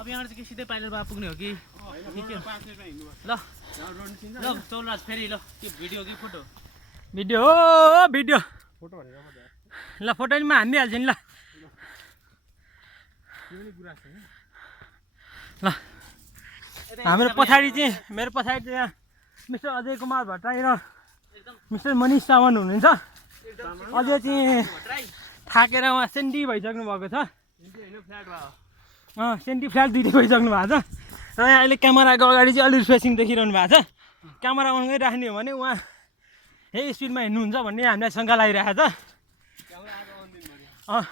अब यहाँबाट चाहिँ के सिधै पाइलर बा पुग्ने हो कि ल ल चौराज फेरि ल त्यो भिडियो कि फोटो भिडियो हो भिडियो ल फोटो नि म हानिदिइहाल्छु नि ल ल हाम्रो पछाडि चाहिँ मेरो पछाडि चाहिँ यहाँ मिस्टर अजय कुमार भट्टराई र मिस्टर मनिष सामन हुनुहुन्छ अझै चाहिँ थाकेर उहाँ सेन्डी भइसक्नु भएको छ सेन्डी फ्ल्याट दुइटै भइसक्नु भएको छ र यहाँ अहिले क्यामेराको अगाडि चाहिँ अलिक रिफ्रेसिङ देखिरहनु भएको छ क्यामेरा अनकै राख्ने हो भने उहाँ यही स्पिडमा हिँड्नुहुन्छ भन्ने हामीलाई शङ्का लागिरहेको छ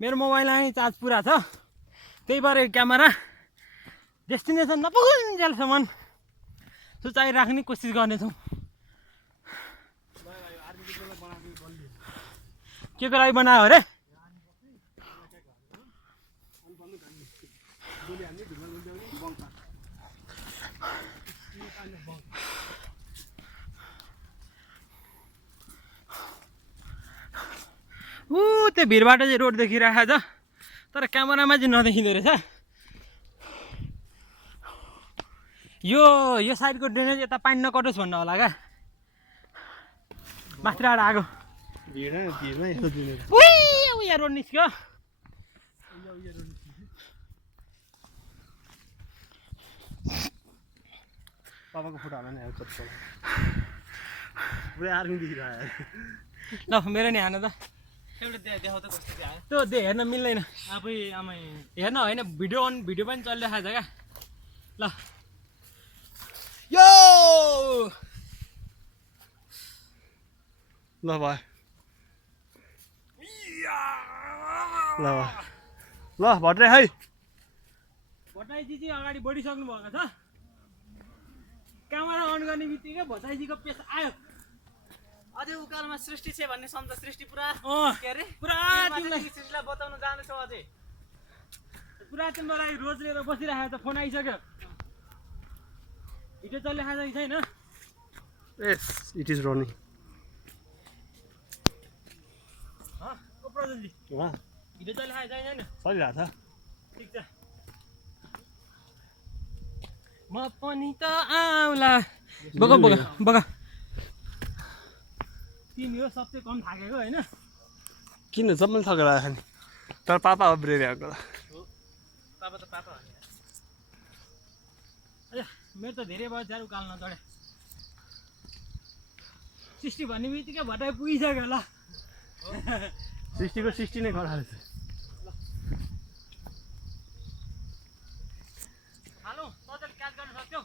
मेरो मोबाइलमा नि चार्ज पुरा छ त्यही भएर क्यामेरा डेस्टिनेसन नपुगुन्जेलसम्म सुचाइ राख्ने कोसिस गर्नेछौँ के को लागि बनायो अरे त्यो भिरबाट चाहिँ रोड देखिरहेको छ तर क्यामेरामा चाहिँ नदेखिँदो रहेछ यो साइडको ड्रेनेज यता पानी नकटोस् भन्नु होला क्या माथिबाट आएको यहाँ रोड निस्क्यो पापाको फोटो हाल नि पुरै आर्मी देखिरहेको ल मेरो नि हान त एउटा देखाउ त कस्तो चाहिँ आयो त्यो हेर्न मिल्दैन आफै आमै हेर्न होइन भिडियो पनि चलिरहेको छ क्या ल यो ल भाइ ल ल भट्टराई है भट्टराईजी चाहिँ अगाडि बढिसक्नु भएको छ क्यामेरा अन गर्ने बित्तिकै भट्टराईजीको पेस आयो अझै उकालोमा सृष्टि छ भन्ने सम्झ सृष्टि पुरा के अरे पुरा तिमीलाई सृष्टिलाई बताउन जाँदैछौ अझै पुरा तिम्रो लागि रोज लिएर बसिरहेको छ फोन आइसक्यो भिडियो चलिरहेको छ कि छैन yes it is running Prajalji video video चलिरहेको छ छैन चलिरहेको छ ठिक छ म पनि त आउला बगा बगा बगा तिमी हो सबसे कम थाकेको होइन किन जम्मै थकेर आएको नि तर पापा हो ब्रेरी आएको पापा त पापा हो नि अझ मेरो त धेरै भयो चार उकाल्न चढे 60 भन्ने बित्तिकै भट्टाई पुगिसक्यो ल 60 को 60 नै खडा रहेछ हालो सजल क्याच गर्न सक्छौ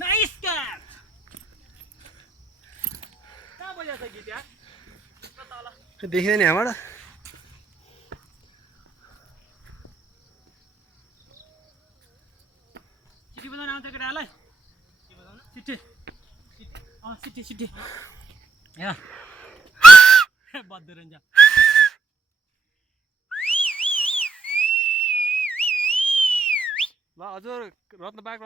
नाइस क्याच कहाँ बजा छ गीत यार तल देखिँदैन नि यहाँबाट सिटी बजाउन आउँछ केटाहरूलाई के बताउन सिटी सिटी सिटी यहाँ बद्दो रहन्छ ल हजुर रत्न पार्क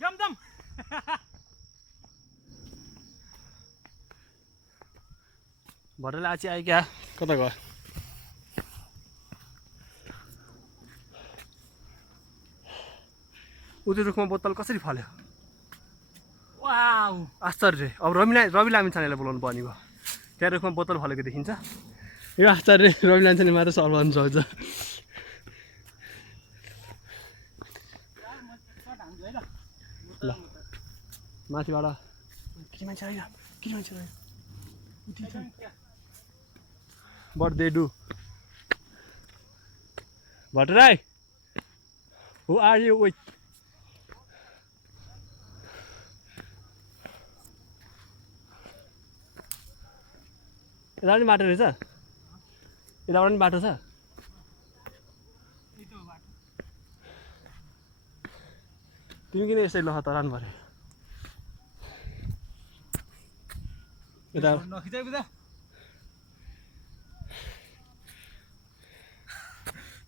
जमजम भट्टराईले आछि आयो क्या कता गयो उति रुखमा बोतल कसरी फल्यो वाउ आश्चर्य अब रवि लामिछानेलाई बोलाउनु पर्ने भयो त्यहाँ रुखमा बोतल फलेको देखिन्छ यो आश्चर्य रवि लामिछाने मात्र सल्भ गर्न सक्छ ल माथिबाट केटी मान्छे आइज but they do Bhattarai who are you with यता पनि बाटो रहेछ यताबाट पनि बाटो छ तिमी किन यसरी लहतरान भरे यता नखिचाइ बुझा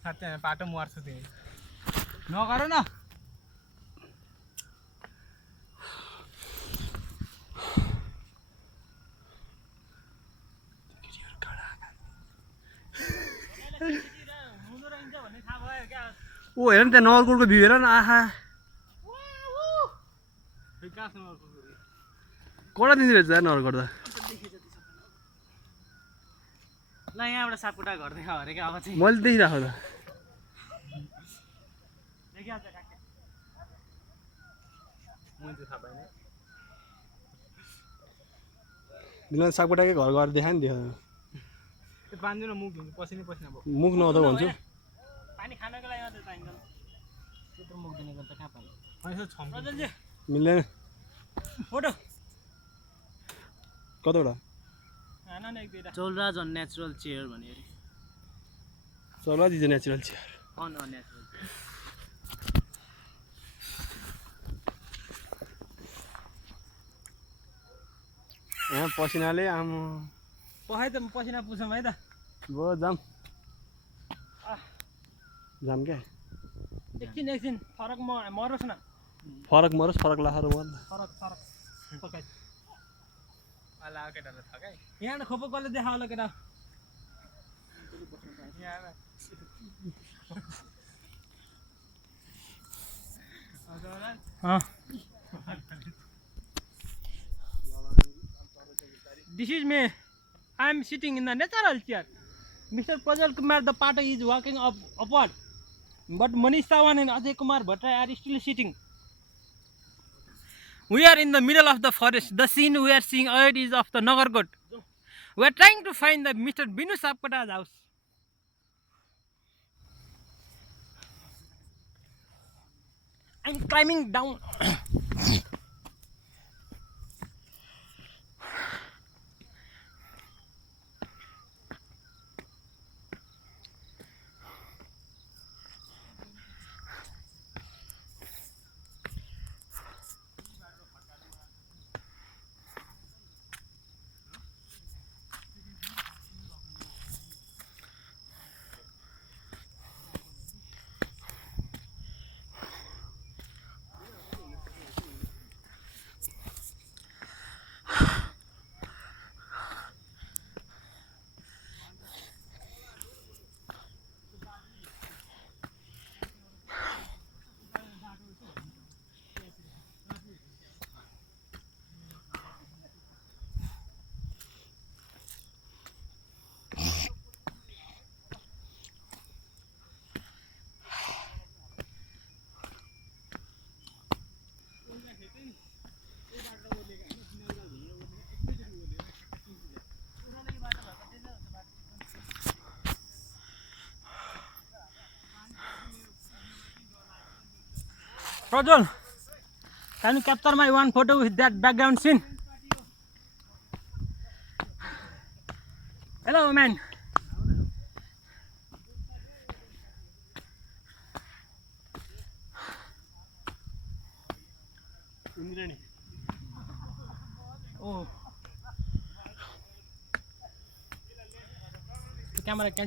साथै बाटो मार्छु तिमी नगर न ओ हेर न त्यहाँ नगरकोटको भ्यू हेर न आहा कडा दिँदो रहेछ यार नगरकोट त ल यहाँबाट सापकोटा घर देखा हरेको अब चाहिँ मैले देखिरहेको त दिनमा सापकोटाकै घर गएर देखा नि देखायो बाँधिदिनु मुख धुनु पसिनै पसिना भयो मुख नहुँदा भन्छु पानी खानको लागि मात्रै चाहिन्छ त्यत्रो मुख दिने गर्दा कहाँ पानी रजनजी मिल्दैन फोटो कताबाट हान न एक दुईटा चौलराज अन नेचुरल चेयर भन्यो अरे चल दिन्छ नेचुरल चियर अन नेचुरल यहाँ पसिनाले आमा पखाइ त पसिना पुछौँ है त भयो जाम जाम क्या एकछिन फरक मरोस् न फरक मरोस् फरक लाखर मर फरक पकाइ आला केटाले थकाइ यहाँ खोपो कसले देखा होला केटा This is me. I am sitting in the natural chair. Mr. Prajal Kumar, the party is walking upward. But Manish Sawan and Ajay Kumar Bhattai are still sitting. We are in the middle of the forest. The scene we are seeing ahead is of the Nagarkot. We are trying to find the Mr. Binu Sapkota's house. I am climbing down. Prajal, can you capture my one photo with that background scene? Hello, man. Oh, the camera can.